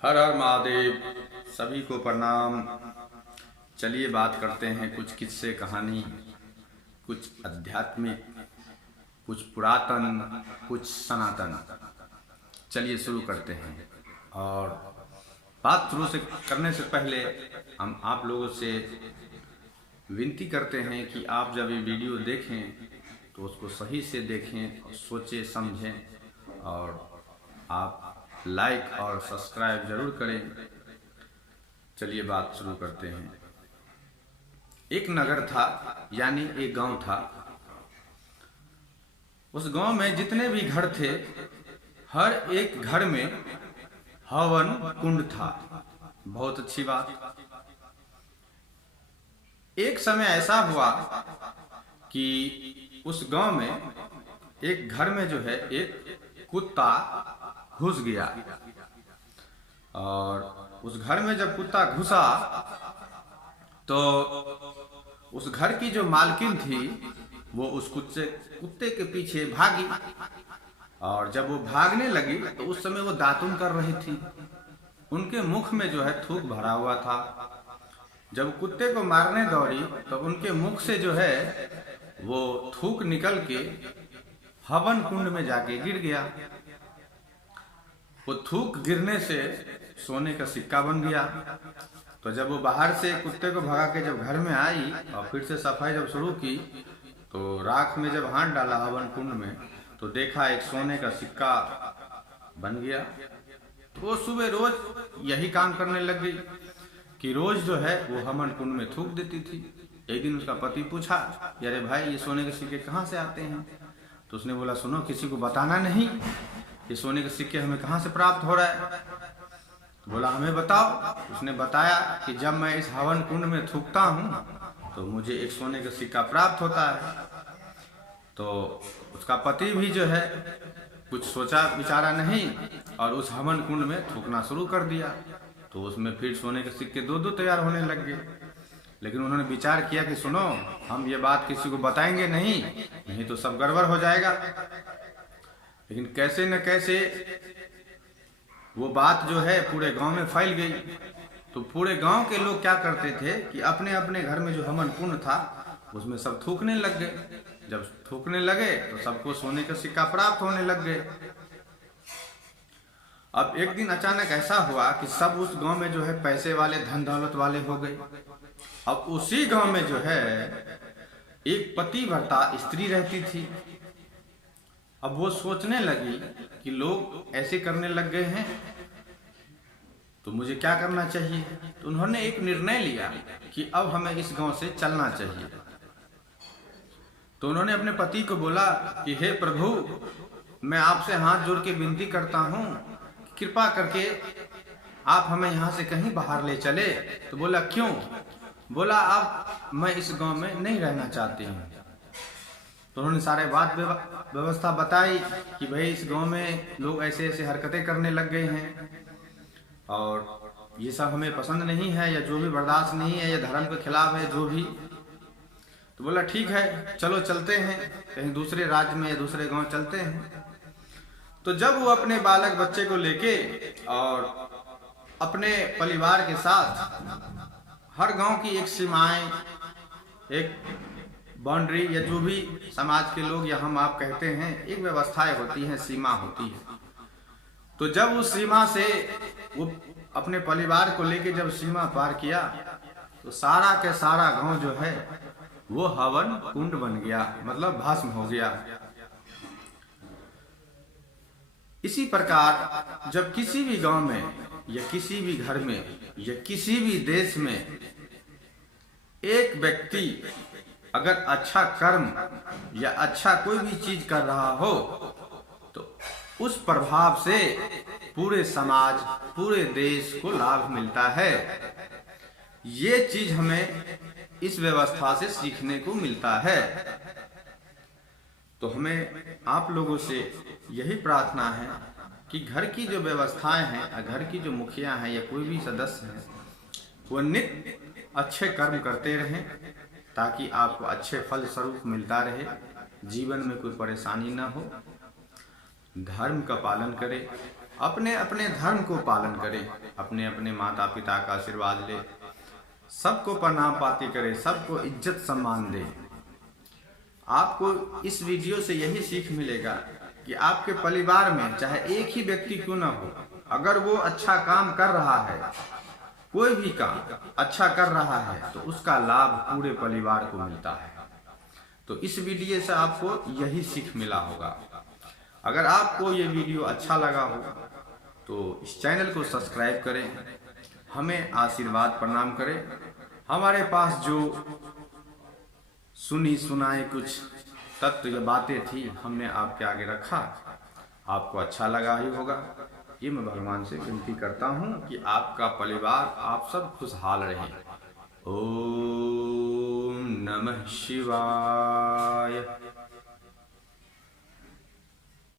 हर हर महादेव। सभी को प्रणाम। चलिए बात करते हैं कुछ किस्से कहानी, कुछ आध्यात्मिक, कुछ पुरातन, कुछ सनातन। चलिए शुरू करते हैं। और बात शुरू से करने से पहले हम आप लोगों से विनती करते हैं कि आप जब ये वीडियो देखें तो उसको सही से देखें और सोचें समझें, और आप लाइक और सब्सक्राइब जरूर करें। चलिए बात शुरू करते हैं। एक नगर था, यानी एक गांव था। उस गांव में जितने भी घर थे, हर एक घर में हवन कुंड था। बहुत अच्छी बात। एक समय ऐसा हुआ कि उस गांव में एक घर में जो है एक कुत्ता घुस गया। और उस घर में जब कुत्ता घुसा तो उस घर की जो मालकिन थी वो उस कुत्ते के पीछे भागी। और जब वो भागने लगी तो उस समय वो दातुन कर रही थी। उनके मुख में जो है थूक भरा हुआ था। जब कुत्ते को मारने दौड़ी तो उनके मुख से जो है वो थूक निकल के हवन कुंड में जाके गिर गया। वो थूक गिरने से सोने का सिक्का बन गया। तो जब वो बाहर से कुत्ते को भगा के जब घर में आई और फिर से सफाई जब शुरू की तो राख में जब हाथ डाला हवन कुंड में तो देखा एक सोने का सिक्का बन गया। तो वो सुबह रोज यही काम करने लग गई कि रोज जो है वो हवन कुंड में थूक देती थी। एक दिन उसका पति पूछा, अरे भाई ये सोने के सिक्के कहाँ से आते हैं? तो उसने बोला, सुनो, किसी को बताना नहीं, ये सोने के सिक्के हमें कहाँ से प्राप्त हो रहा है। तो बोला, हमें बताओ। उसने बताया कि जब मैं इस हवन कुंड में थूकता हूँ तो मुझे एक सोने का सिक्का प्राप्त होता है। तो उसका पति भी जो है कुछ सोचा विचारा नहीं और उस हवन कुंड में थूकना शुरू कर दिया। तो उसमें फिर सोने के सिक्के दो दो तैयार होने लग गए। लेकिन उन्होंने विचार किया कि सुनो, हम ये बात किसी को बताएंगे नहीं तो सब गड़बड़ हो जाएगा। लेकिन कैसे न कैसे वो बात जो है पूरे गांव में फैल गई। तो पूरे गांव के लोग क्या करते थे कि अपने अपने घर में जो हवन कुंड था उसमें सब थूकने लग गए। जब थूकने लगे तो सबको सोने का सिक्का प्राप्त होने लग गए। अब एक दिन अचानक ऐसा हुआ कि सब उस गांव में जो है पैसे वाले, धन दौलत वाले हो गए। अब उसी गांव में जो है एक पतिव्रता स्त्री रहती थी। अब वो सोचने लगी कि लोग ऐसे करने लग गए हैं तो मुझे क्या करना चाहिए। तो उन्होंने एक निर्णय लिया कि अब हमें इस गांव से चलना चाहिए। तो उन्होंने अपने पति को बोला कि हे प्रभु, मैं आपसे हाथ जोड़ के विनती करता हूं, कृपा करके आप हमें यहाँ से कहीं बाहर ले चले। तो बोला, क्यों? बोला, अब मैं इस गांव में नहीं रहना चाहती हूँ। तो उन्होंने सारे बात व्यवस्था बताई कि भाई इस गांव में लोग ऐसे ऐसे हरकतें करने लग गए हैं और ये सब हमें पसंद नहीं है, या जो भी बर्दाश्त नहीं है, या धर्म के खिलाफ है जो भी। तो बोला, ठीक है, चलो चलते हैं कहीं दूसरे राज्य में या दूसरे गांव चलते हैं। तो जब वो अपने बालक बच्चे को लेके और अपने परिवार के साथ, हर गांव की एक सीमाएं, एक बाउंड्री, या जो भी समाज के लोग या हम आप कहते हैं, एक व्यवस्थाएं होती हैं, सीमा होती है। तो जब उस सीमा से वो अपने परिवार को लेके जब सीमा पार किया तो सारा के सारा गांव जो है वो हवन कुंड बन गया, मतलब भस्म हो गया। इसी प्रकार जब किसी भी गांव में या किसी भी घर में या किसी भी देश में एक व्यक्ति अगर अच्छा कर्म या अच्छा कोई भी चीज कर रहा हो तो उस प्रभाव से पूरे समाज, पूरे देश को लाभ मिलता है। ये चीज हमें इस व्यवस्था से सीखने को मिलता है। तो हमें आप लोगों से यही प्रार्थना है कि घर की जो व्यवस्थाएं हैं, घर की जो मुखिया हैं या कोई भी सदस्य हैं, वो नित्य अच्छे कर्म करते रहें ताकि आपको अच्छे फल स्वरूप मिलता रहे, जीवन में कोई परेशानी ना हो। धर्म का पालन करें, अपने अपने धर्म को पालन करें, अपने अपने माता पिता का आशीर्वाद ले, सबको प्रणाम पाती करें, सबको इज्जत सम्मान दें। आपको इस वीडियो से यही सीख मिलेगा कि आपके परिवार में चाहे एक ही व्यक्ति क्यों ना हो, अगर वो अच्छा काम कर रहा है, कोई भी काम अच्छा कर रहा है, तो उसका लाभ पूरे परिवार को मिलता है। तो इस वीडियो से आपको यही सीख मिला होगा। अगर आपको ये वीडियो अच्छा लगा हो तो इस चैनल को सब्सक्राइब करें, हमें आशीर्वाद प्रणाम करें। हमारे पास जो सुनी सुनाई कुछ तत्व या बातें थी, हमने आपके आगे रखा, आपको अच्छा लगा ही होगा। ये मैं भगवान से विनती करता हूँ कि आपका परिवार, आप सब खुशहाल रहें। ओम नमः शिवाय।